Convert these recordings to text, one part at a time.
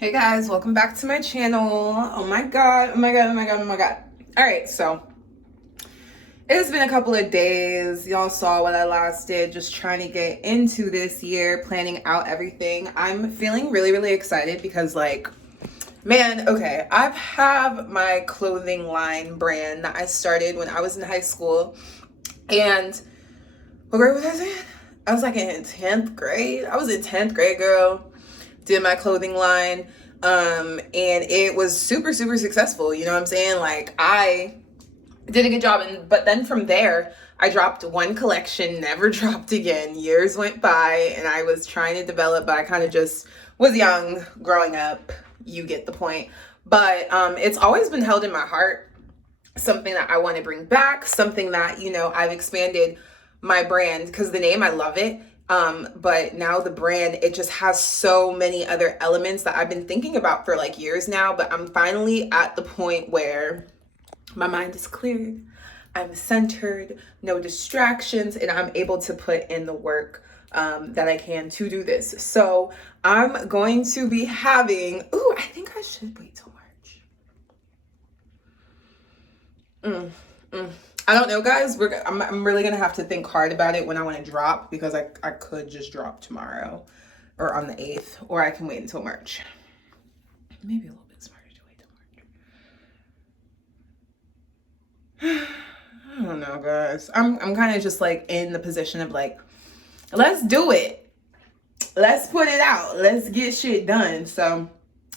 Hey guys, welcome back to my channel. Oh my god, oh my god, oh my god, oh my god. All right, so it's been a couple of days. Y'all saw what I last did, just trying to get into this year, planning out everything. I'm feeling really, really excited because man, okay, I have my clothing line brand that I started when I was in high school. And what grade was I in? I was like in 10th grade. I was in 10th grade, girl. Did my clothing line. And it was super, super successful. You know what I'm saying? Like, I did a good job. But then from there, I dropped one collection, never dropped again. Years went by and I was trying to develop, but I kind of just was young growing up. You get the point. But it's always been held in my heart. Something that I want to bring back, something that, I've expanded my brand because the name, I love it. But now the brand, it just has so many other elements that I've been thinking about for like years now, but I'm finally at the point where my mind is cleared, I'm centered, no distractions, and I'm able to put in the work that I can to do this. So I'm going to be having, I think I should wait till March. I don't know, guys. I'm really gonna have to think hard about it when I want to drop, because I could just drop tomorrow or on the 8th, or I can wait until March. Maybe a little bit smarter to wait till March. I don't know, guys. I'm kind of just like in the position of like, let's do it. Let's put it out. Let's get shit done. So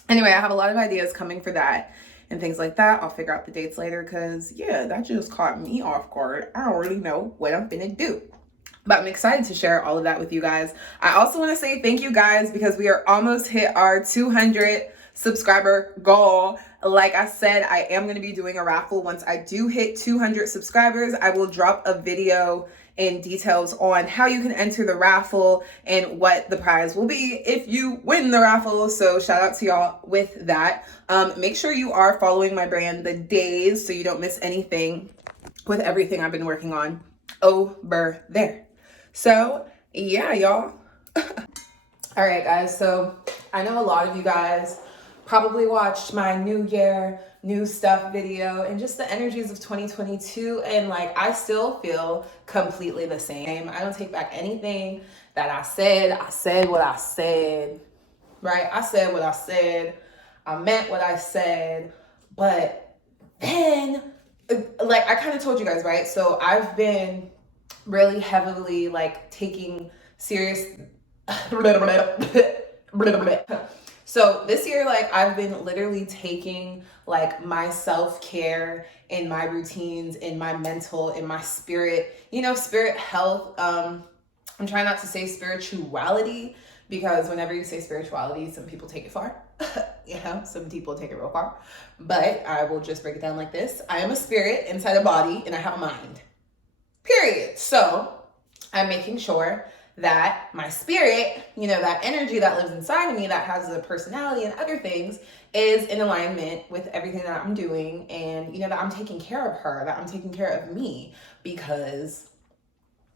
anyway, I have a lot of ideas coming for that and things like that. I'll figure out the dates later because, yeah, that just caught me off guard. I don't really know what I'm finna do. But I'm excited to share all of that with you guys. I also want to say thank you guys because we are almost hit our 200 subscriber goal. Like I said, I am going to be doing a raffle. Once I do hit 200 subscribers, I will drop a video and details on how you can enter the raffle and what the prize will be if you win the raffle. So shout out to y'all with that. Make sure you are following my brand, TheDayze, so you don't miss anything with everything I've been working on over there. So yeah, y'all. All right, guys. So I know a lot of you guys probably watched my New Year, new stuff video and just the energies of 2022. And like, I still feel completely the same. I don't take back anything that I said. I said what I said, right? I said what I said. I meant what I said. But then, like, I kind of told you guys, right? So I've been really heavily like taking serious so this year, like, I've been literally taking like my self-care in my routines, in my mental, in my spirit, spirit health. I'm trying not to say spirituality because whenever you say spirituality, some people take it far. Some people take it real far. But I will just break it down like this. I am a spirit inside a body and I have a mind. Period. So I'm making sure that my spirit, that energy that lives inside of me that has a personality and other things is in alignment with everything that I'm doing, and that I'm taking care of her, that I'm taking care of me, because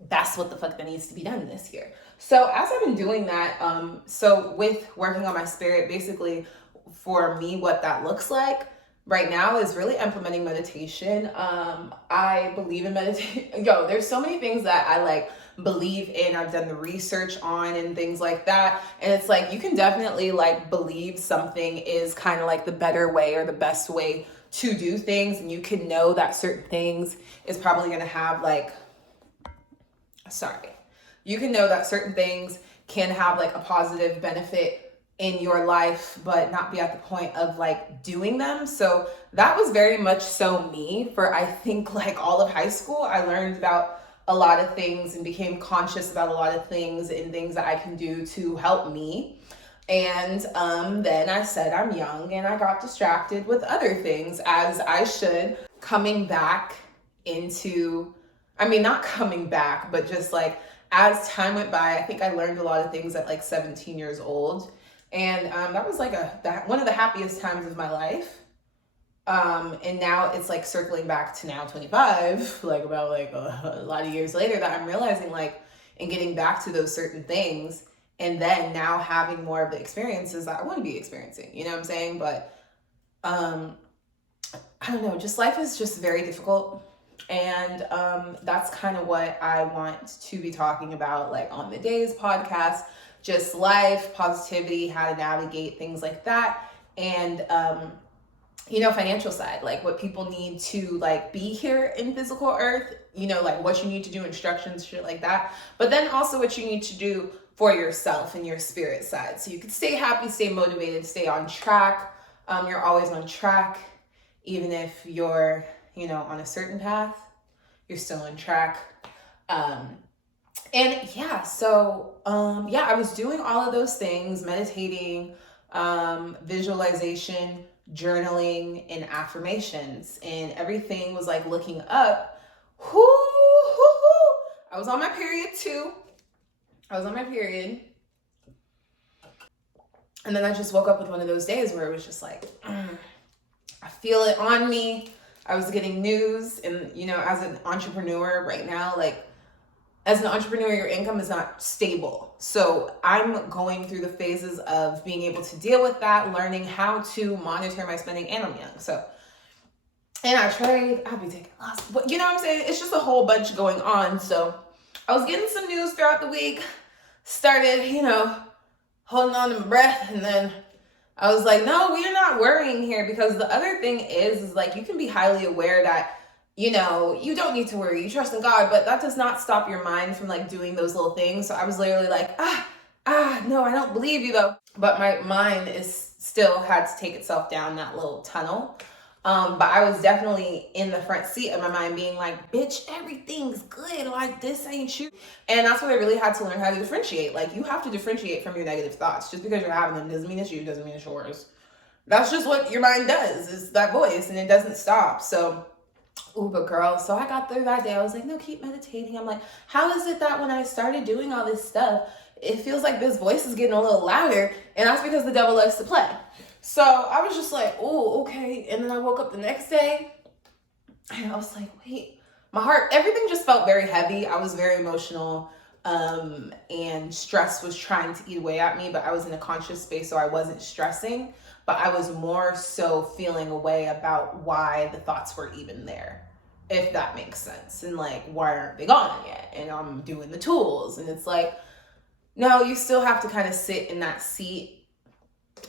that's what the fuck that needs to be done this year. So as I've been doing that, so with working on my spirit, basically for me, what that looks like right now is really implementing meditation. I believe in meditation. There's so many things that I like believe in. I've done the research on and things like that. And it's like, you can definitely like believe something is kind of like the better way or the best way to do things. And you can know that certain things is probably going to have you can know that certain things can have like a positive benefit in your life, but not be at the point of like doing them. So that was very much so me for, I think, like all of high school. I learned about a lot of things and became conscious about a lot of things and things that I can do to help me. And then I said I'm young and I got distracted with other things, as I should. Coming back into, not coming back, but just like as time went by, I think I learned a lot of things at like 17 years old. And that was like one of the happiest times of my life. And now it's like circling back to now 25, like about like a lot of years later, that I'm realizing like, and getting back to those certain things And then now having more of the experiences that I want to be experiencing, you know what I'm saying? But I don't know, just life is just very difficult. And that's kind of what I want to be talking about, like on the TheDayze podcast, just life, positivity, how to navigate things like that. And, you know, financial side, like what people need to like be here in physical earth, you know, like what you need to do, instructions, shit like that. But then also what you need to do for yourself and your spirit side. So you can stay happy, stay motivated, stay on track. You're always on track. Even if you're, you know, on a certain path, you're still on track. And yeah, so yeah, I was doing all of those things, meditating, visualization, journaling, and affirmations, and everything was like looking up. I was on my period too. I was on my period. And then I just woke up with one of those days where it was just like, I feel it on me. I was getting news, and you know, as an entrepreneur right now, like as an entrepreneur, your income is not stable. So I'm going through the phases of being able to deal with that, learning how to monitor my spending, and I'm young. So, and I trade, I'll be taking loss, but you know what I'm saying? It's just a whole bunch going on. So I was getting some news throughout the week, started, you know, holding on to my breath, and then I was like, no, we are not worrying here, because the other thing is like, you can be highly aware that, you know, you don't need to worry, you trust in God, but that does not stop your mind from like doing those little things. So I was literally like, no, I don't believe you though. But my mind is still had to take itself down that little tunnel. But I was definitely in the front seat of my mind being like, bitch, everything's good. Like, this ain't you. And that's what I really had to learn how to differentiate. Like, you have to differentiate from your negative thoughts. Just because you're having them doesn't mean it's you, doesn't mean it's yours. That's just what your mind does, is that voice, and it doesn't stop. So, ooh, but girl, so I got through that day. I was like, no, keep meditating. I'm like, how is it that when I started doing all this stuff, it feels like this voice is getting a little louder? And that's because the devil likes to play. So I was just like, oh, okay. And then I woke up the next day and I was like, wait, my heart, everything just felt very heavy. I was very emotional, and stress was trying to eat away at me, but I was in a conscious space, so I wasn't stressing, but I was more so feeling a way about why the thoughts were even there, if that makes sense. And like, why aren't they gone yet? And I'm doing the tools, and it's like, no, you still have to kind of sit in that seat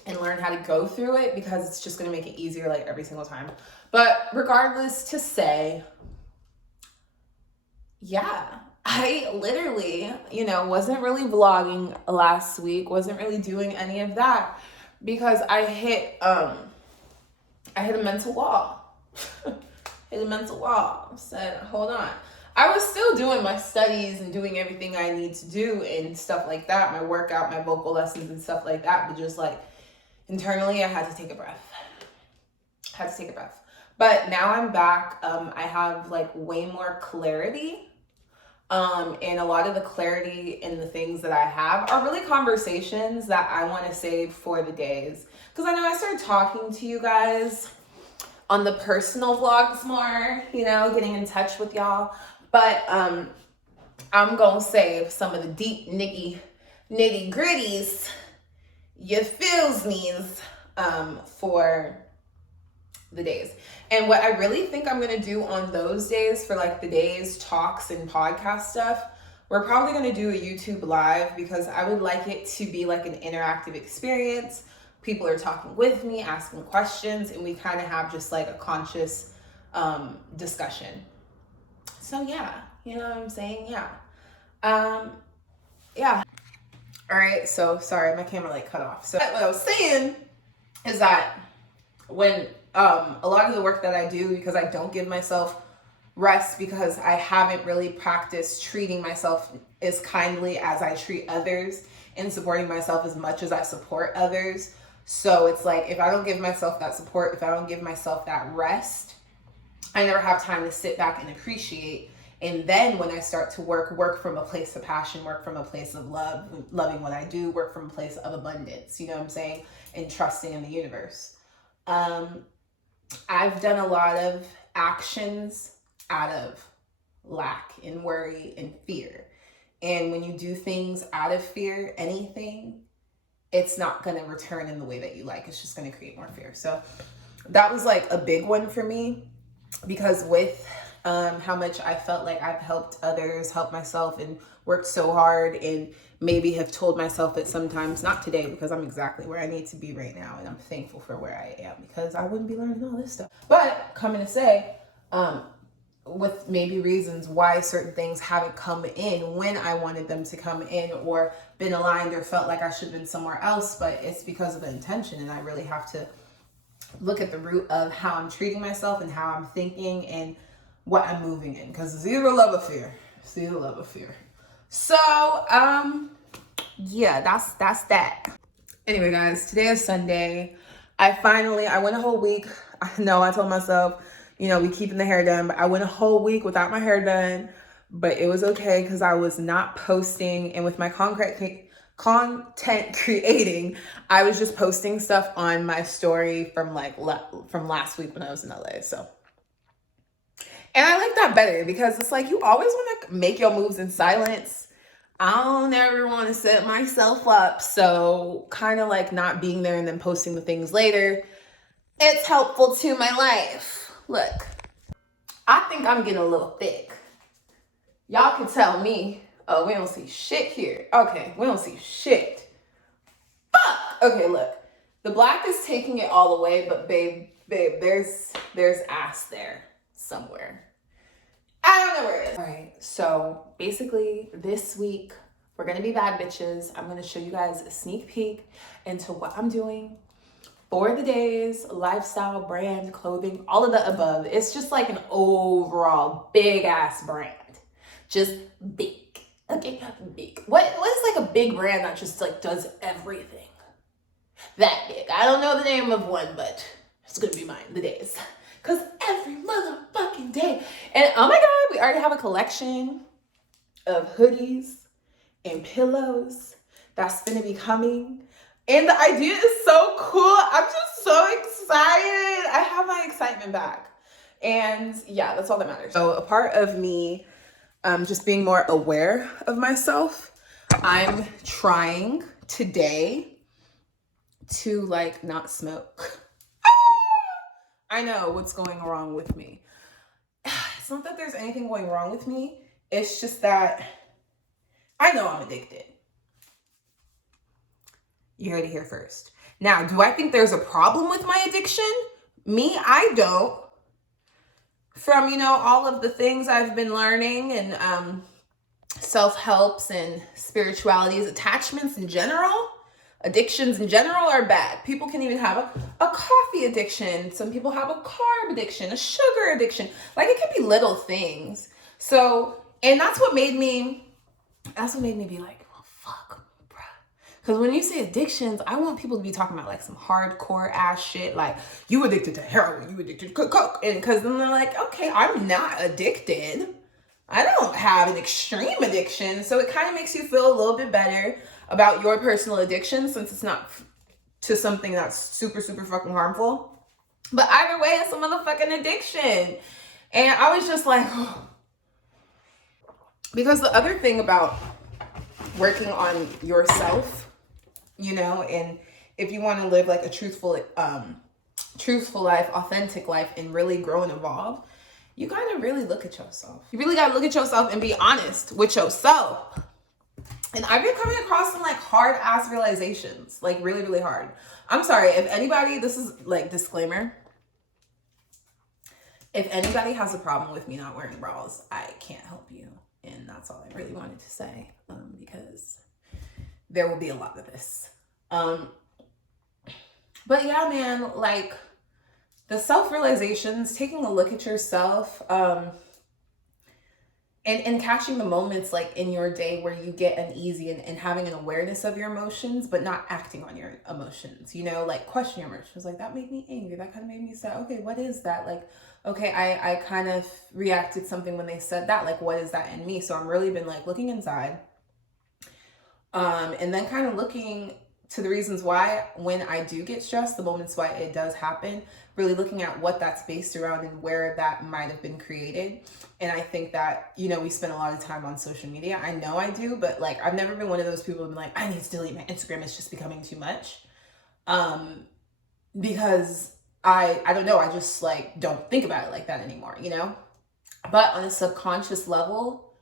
and learn how to go through it, because it's just going to make it easier like every single time. But regardless to say, yeah, I literally, you know, wasn't really vlogging last week, wasn't really doing any of that, because I hit a mental wall. Hit a mental wall. Said, hold on. I was still doing my studies and doing everything I need to do and stuff like that, my workout, my vocal lessons and stuff like that, but just like internally, I had to take a breath. But now I'm back. I have like way more clarity. And a lot of the clarity in the things that I have are really conversations that I want to save for the days. Because I know I started talking to you guys on the personal vlogs more, you know, getting in touch with y'all. But I'm going to save some of the deep, nitty gritties, you feels me's, for the days. And what I really think I'm going to do on those days for like the TheDayze talks and podcast stuff, we're probably going to do a YouTube live, because I would like it to be like an interactive experience. People are talking with me, asking questions, and we kind of have just like a conscious discussion. So yeah, you know what I'm saying? Yeah. Yeah. All right. So sorry, my camera like cut off. So what I was saying is that when a lot of the work that I do, because I don't give myself rest, because I haven't really practiced treating myself as kindly as I treat others, and supporting myself as much as I support others. So it's like, if I don't give myself that support, if I don't give myself that rest, I never have time to sit back and appreciate. And then when I start to work from a place of passion, work from a place of love, loving what I do, work from a place of abundance, you know what I'm saying? And trusting in the universe. I've done a lot of actions out of lack and worry and fear. And when you do things out of fear, anything, it's not going to return in the way that you like. It's just going to create more fear. So that was like a big one for me, because with how much I felt like I've helped others, helped myself, and worked so hard, and maybe have told myself it sometimes, not today, because I'm exactly where I need to be right now, and I'm thankful for where I am, because I wouldn't be learning all this stuff. But coming to say, with maybe reasons why certain things haven't come in when I wanted them to come in, or been aligned, or felt like I should have been somewhere else, but it's because of the intention, and I really have to look at the root of how I'm treating myself and how I'm thinking and what I'm moving in, because it's either love or fear. It's either love or fear. So, yeah, that's that. Anyway, guys, today is Sunday. I went a whole week. I know I told myself, we keeping the hair done, but I went a whole week without my hair done, but it was okay because I was not posting. And with my content creating, I was just posting stuff on my story from last week when I was in LA. So, and I like that better, because it's like you always want to make your moves in silence. I don't ever want to set myself up. So kind of like not being there and then posting the things later. It's helpful to my life. Look, I think I'm getting a little thick. Y'all can tell me. Oh, we don't see shit here. Okay, we don't see shit. Fuck! Okay, look. The black is taking it all away, but babe, there's ass there somewhere. I don't know where it is. All right, so basically this week, we're gonna be bad bitches. I'm gonna show you guys a sneak peek into what I'm doing for TheDayze, lifestyle, brand, clothing, all of the above. It's just like an overall big ass brand. Just big. Okay, big. What is like a big brand that just like does everything? That big. I don't know the name of one, but it's gonna be mine, TheDayze. Cause every motherfucking day. And oh my God, we already have a collection of hoodies and pillows that's gonna be coming. And the idea is so cool. I'm just so excited. I have my excitement back. And yeah, that's all that matters. So a part of me just being more aware of myself, I'm trying today to like not smoke. I know what's going wrong with me. It's not that there's anything going wrong with me. It's just that I know I'm addicted. You heard it here first. Now, do I think there's a problem with my addiction? Me, I don't. From, all of the things I've been learning, and self-helps and spiritualities, attachments in general, addictions in general are bad. People can even have a coffee addiction. Some people have a carb addiction, a sugar addiction. Like, it could be little things. So, and that's what made me be like, well, fuck, bruh. Because when you say addictions, I want people to be talking about like some hardcore ass shit. Like, you addicted to heroin, you addicted to coke. And because then they're like, okay, I'm not addicted. I don't have an extreme addiction. So it kind of makes you feel a little bit better about your personal addiction, since it's not to something that's super, super fucking harmful. But either way, it's a motherfucking addiction. And I was just like, oh. Because the other thing about working on yourself, and if you want to live like a truthful life, authentic life, and really grow and evolve, you gotta really look at yourself. You really gotta look at yourself and be honest with yourself. And I've been coming across some like hard ass realizations, like really, really hard. I'm sorry, if anybody, this is like disclaimer. If anybody has a problem with me not wearing bras, I can't help you. And that's all I really wanted to say, because there will be a lot of this. But yeah, man, like the self-realizations, taking a look at yourself, and catching the moments like in your day where you get uneasy, and having an awareness of your emotions, but not acting on your emotions, like question your emotions. Like, that made me angry. That kind of made me sad. Okay, what is that? Like, okay, I kind of reacted something when they said that. Like, what is that in me? So I'm really been like looking inside, and then kind of looking to the reasons why when I do get stressed, the moments why it does happen, really looking at what that's based around and where that might have been created. And I think that, you know, we spend a lot of time on social media. I know I do, but like, I've never been one of those people who've been like, I need to delete my Instagram. It's just becoming too much. Because I don't know, I just like don't think about it like that anymore, you know? But on a subconscious level,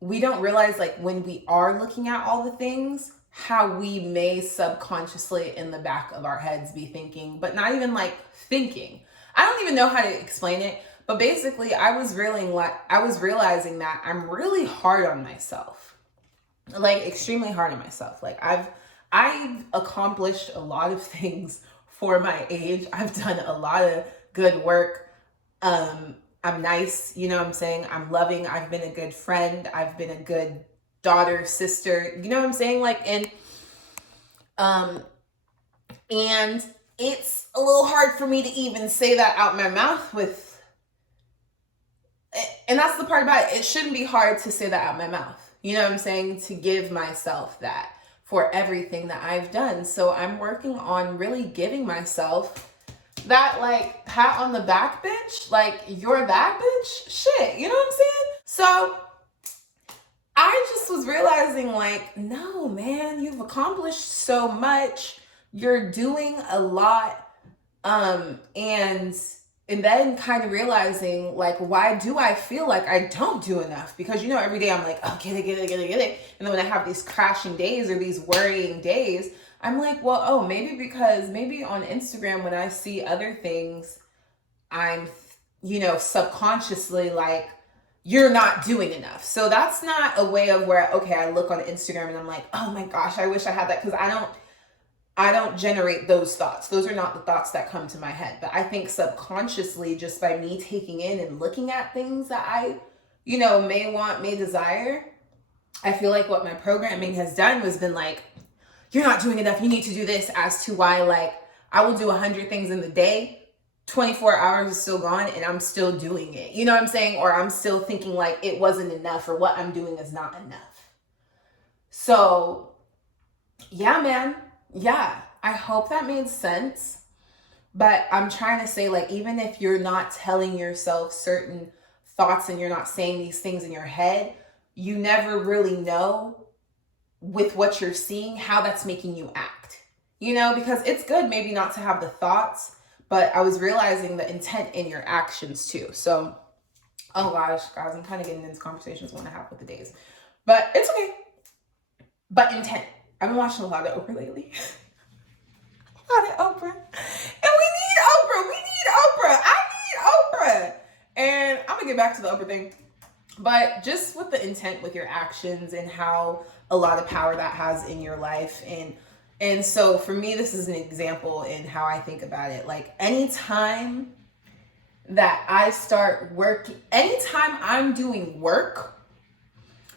we don't realize like when we are looking at all the things, how we may subconsciously in the back of our heads be thinking, but not even like thinking. I don't even know how to explain it, but basically I was realizing that I'm really hard on myself. Like extremely hard on myself. Like I've accomplished a lot of things for my age. I've done a lot of good work. I'm nice, you know what I'm saying? I'm loving. I've been a good friend. I've been a good daughter, sister, you know what I'm saying? Like, and it's a little hard for me to even say that out my mouth and that's the part about it. It shouldn't be hard to say that out my mouth. You know what I'm saying? To give myself that for everything that I've done. So I'm working on really giving myself that like pat on the back, bitch. Like, you're that bitch? Shit, you know what I'm saying? So I just was realizing like, no, man, you've accomplished so much. You're doing a lot. And then kind of realizing like, why do I feel like I don't do enough? Because, you know, every day I'm like, oh, get it. And then when I have these crashing days or these worrying days, I'm like, well, oh, maybe on Instagram, when I see other things, I'm, you know, subconsciously like, you're not doing enough. So that's not a way of where, okay, I look on Instagram and I'm like, oh my gosh, I wish I had that. Because I don't generate those thoughts. Those are not the thoughts that come to my head. But I think subconsciously, just by me taking in and looking at things that I, you know, may desire, I feel like what my programming has done was been like, you're not doing enough. You need to do this, as to why, like, I will do 100 things in the day. 24 hours is still gone and I'm still doing it. You know what I'm saying? Or I'm still thinking like it wasn't enough, or what I'm doing is not enough. So yeah, man. Yeah, I hope that made sense. But I'm trying to say, like, even if you're not telling yourself certain thoughts and you're not saying these things in your head, you never really know with what you're seeing how that's making you act. You know, because it's good maybe not to have the thoughts, but I was realizing the intent in your actions too. So, oh gosh, guys, I'm kind of getting into conversations I want to have with the days. But it's okay. But intent. I've been watching a lot of Oprah lately. A lot of Oprah. And we need Oprah. I need Oprah. And I'm going to get back to the Oprah thing. But just with the intent with your actions and how a lot of power that has in your life. And so for me, this is an example in how I think about it. Like, anytime that I start working, anytime I'm doing work,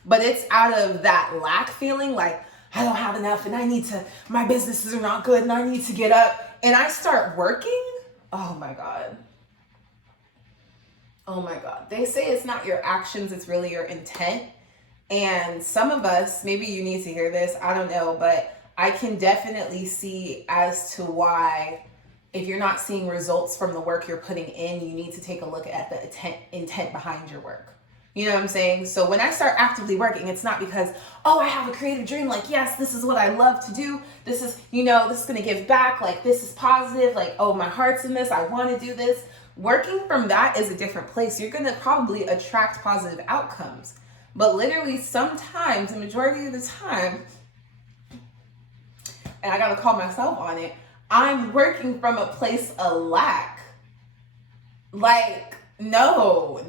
but it's out of that lack feeling, like, I don't have enough and I need to, my businesses are not good and I need to get up, and I start working, oh my God. Oh my God. They say it's not your actions, it's really your intent. And some of us, maybe you need to hear this, I don't know, but I can definitely see as to why, if you're not seeing results from the work you're putting in, you need to take a look at the intent behind your work. You know what I'm saying? So when I start actively working, it's not because, oh, I have a creative dream. Like, yes, this is what I love to do. This is, you know, this is going to give back. Like, this is positive. Like, oh, my heart's in this. I want to do this. Working from that is a different place. You're going to probably attract positive outcomes. But literally sometimes, the majority of the time, and I got to call myself on it, I'm working from a place of lack. Like, no.